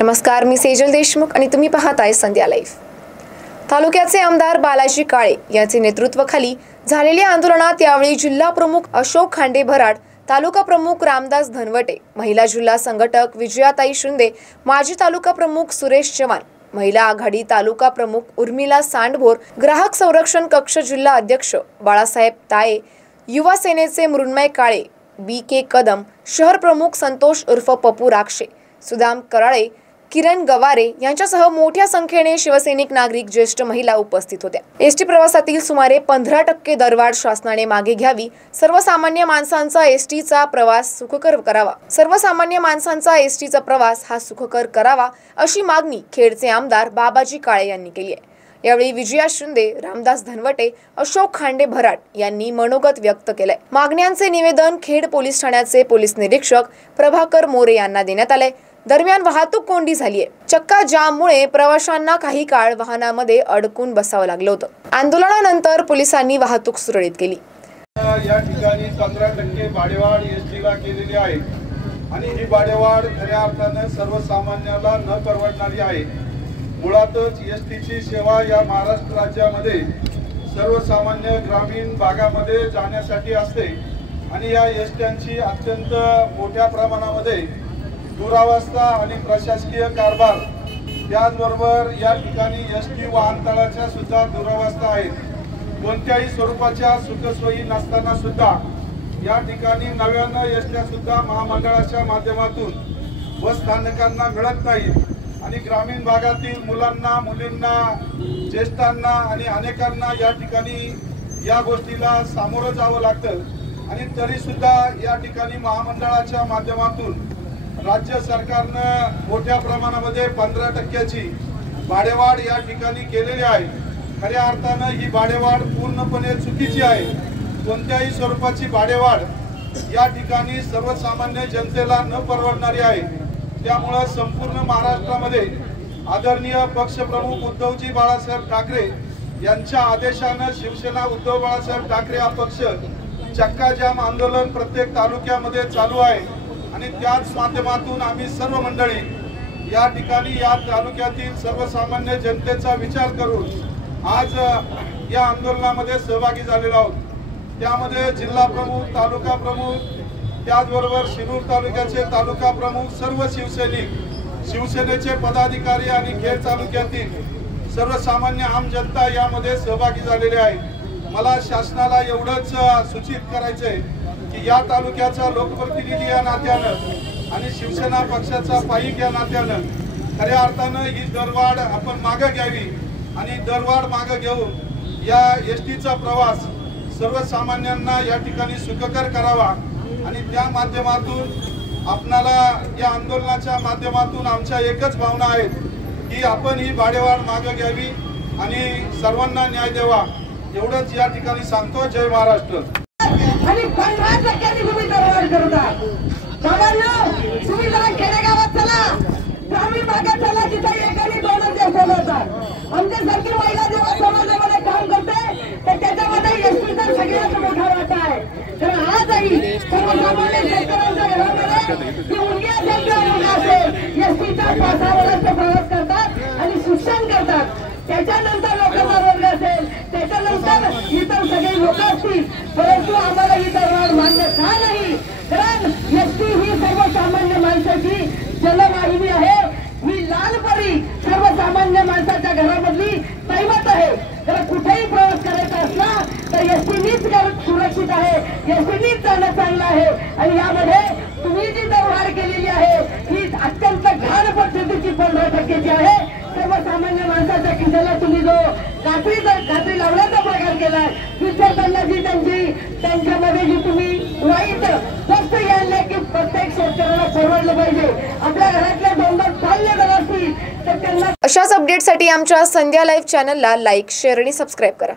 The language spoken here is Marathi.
नमस्कार, मी सेजल देशमुख आणि तुम्ही पाहताय संध्या लाईव्ह। तालुक्याचे आमदार बालाजी काळे यांचे नेतृत्वाखाली झालेल्या आंदोलनात यावेळी जिल्हा प्रमुख अशोक खांडे भराड, तालुका प्रमुख रामदास धनवटे, महिला जिल्हा संघटक विजयाताई शिंदे, माजी तालुका प्रमुख सुरेश चव्हाण, महिला आघाडी तालुका प्रमुख उर्मिला सांडभोर, ग्राहक संरक्षण कक्ष जिल्हा अध्यक्ष बाळासाहेब ताये, युवा सेनेचे मृण्मय काळे, बी.के. कदम, शहर प्रमुख संतोष उर्फ पप्पू राक्षे, सुदाम कराळे, किरण गवारे यांच्यासह मोठ्या संख्येने शिवसैनिक, नागरिक, ज्येष्ठ महिला उपस्थित होत्या। एसटी प्रवासातील सुमारे 15% दरवाढ शासनाने मागे घ्यावी, सर्वसामान्य माणसांचा एसटीचा प्रवास सुखकर करावा, सर्वसामान्य माणसांचा एसटीचा प्रवास हा सुखकर करावा अशी मागणी खेडचे आमदार बाबाजी काळे यांनी केली आहे। यावेळी विजया शिंदे, रामदास धनवटे, अशोक खांडे भराड यांनी मनोगत व्यक्त केले। मागण्यांचे निवेदन खेड पोलीस ठाण्याचे पोलीस निरीक्षक प्रभाकर मोरे यांना देण्यात आले। दरम्यान वाहतूक कोंडी झाली आहे। चक्का जाममुळे प्रवाशांना काही काळ वाहनामध्ये अडकून बसावं लागलं होतं। आंदोलनानंतर पोलिसांनी वाहतूक सुरळीत केली। या ठिकाणी 15% भाडेवाढ एसटीला केलेली आहे आणि ही भाडेवाढ खऱ्या अर्थाने सर्वसामान्याला न परवडणारी आहे। मुळातच एसटीची सेवा या महाराष्ट्र राज्यामध्ये सर्वसामान्य ग्रामीण भागामध्ये जाण्यासाठी असते आणि या एसट्यांची अत्यंत मोठ्या प्रमाणामध्ये दुरावस्था आणि प्रशासकीय कारभार, त्याचबरोबर या ठिकाणी एसटी वाहनतळाच्या सुद्धा दुरावस्था आहेत। कोणत्याही स्वरूपाच्या सुखसोयी नसताना सुद्धा या ठिकाणी नव्यानं एसट्या सुद्धा महामंडळाच्या माध्यमातून बस स्थानकांना मिळत नाहीत आणि ग्रामीण भागातील मुलांना, मुलींना, ज्येष्ठांना आणि अनेकांना या ठिकाणी या गोष्टीला सामोरं जावं लागतं आणि तरी सुद्धा या ठिकाणी महामंडळाच्या माध्यमातून राज्य सरकारनं मोठ्या प्रमाणामध्ये 15%ची भाडेवाढ या ठिकाणी केलेली आहे। खऱ्या अर्थानं ही भाडेवाढ पूर्णपणे चुकीची आहे। कोणत्याही स्वरूपाची भाडेवाढ या ठिकाणी सर्वसामान्य जनतेला न परवडणारी आहे। त्यामुळे संपूर्ण महाराष्ट्रामध्ये आदरणीय पक्षप्रमुख उद्धवजी बाळासाहेब ठाकरे यांच्या आदेशानं शिवसेना उद्धव बाळासाहेब ठाकरे हा पक्ष चक्का जाम आंदोलन प्रत्येक तालुक्यामध्ये चालू आहे आणि त्याच माध्यमातून आम्ही सर्व मंडळी या ठिकाणी या तालुक्यातील सर्वसामान्य जनतेचा विचार करून आज या आंदोलनामध्ये सहभागी झालेलो आहोत। त्यामध्ये जिल्हा प्रमुख, तालुका प्रमुख, त्याचबरोबर शिरूर तालुक्याचे तालुका प्रमुख, सर्व शिवसैनिक, शिवसेनेचे पदाधिकारी आणि खेड तालुक्यातील सर्वसामान्य आम जनता यामध्ये सहभागी झालेले आहे। मला शासनाला एवढंच सूचित करायचंय की या तालुक्याचा लोकप्रतिनिधी या नात्यानं आणि शिवसेना पक्षाचा पाईक या नात्यानं खऱ्या अर्थानं ही दरवाढ आपण मागे घ्यावी आणि दरवाढ मागे घेऊन या एसटीचा प्रवास सर्वसामान्यांना या ठिकाणी सुखकर करावा आणि त्या माध्यमातून आपणाला या आंदोलनाच्या माध्यमातून आमच्या एकच भावना आहेत की आपण ही भाडेवाढ मागे घ्यावी आणि सर्वांना न्याय द्यावा, एवढंच या ठिकाणी सांगतो। जय महाराष्ट्र। आणि 15% तुम्ही दरवाढ करता। बाबांनो, तुम्ही जरा खेडेगावात चला, ग्रामीण भागात चला, जिथे एकाने दोनच दिवस होतात। आमच्यासारखी महिला जेव्हा समाजामध्ये काम करते तर त्याच्यामध्ये एसटीचा सगळ्यात मोठा वाटा आहे। तर आजही सर्वसामान्य शेतकऱ्यांच्या घरामध्ये ती मुलगी असेल किंवा मुलगा असेल एसटीचा 5-6 वर्षाचा प्रवास करतात आणि शिक्षण करतात। त्याच्यानंतर लोकांचा वर्ग असेल, त्याच्यानंतर इतर सगळे लोक असतील, परंतु आम्हाला ही दरवाढ मान्य का नाही? कारण एसटी ही सर्वसामान्य माणसाची जलवाहिनी आहे। ही लाल परी सर्वसामान्य माणसाच्या घरामधली दैवत आहे। जर कुठेही प्रवास करायचा असला तर एसटीनीच सुरक्षित आहे, एसटीनीच जाणं चांगलं आहे आणि यामध्ये तुम्ही जी दरवाढ केलेली आहे ही अत्यंत घाण पद्धतीची 15%ची आहे। सर्वसामान्य माणसाच्या खिशाला तुम्ही जो कात्री लावण्याचा प्रकार केलाय, विद्यार्थ्यांना जी त्यांच्यामध्ये जी तुम्ही वाईट फक्त यायला की प्रत्येक शेतकऱ्याला परवडलं पाहिजे। आपल्या घरातल्या 2 धान्य जर असतील तर त्यांना। अशाच अपडेटसाठी आमच्या संध्या लाईव्ह चॅनलला लाईक, शेअर आणि सबस्क्राईब करा।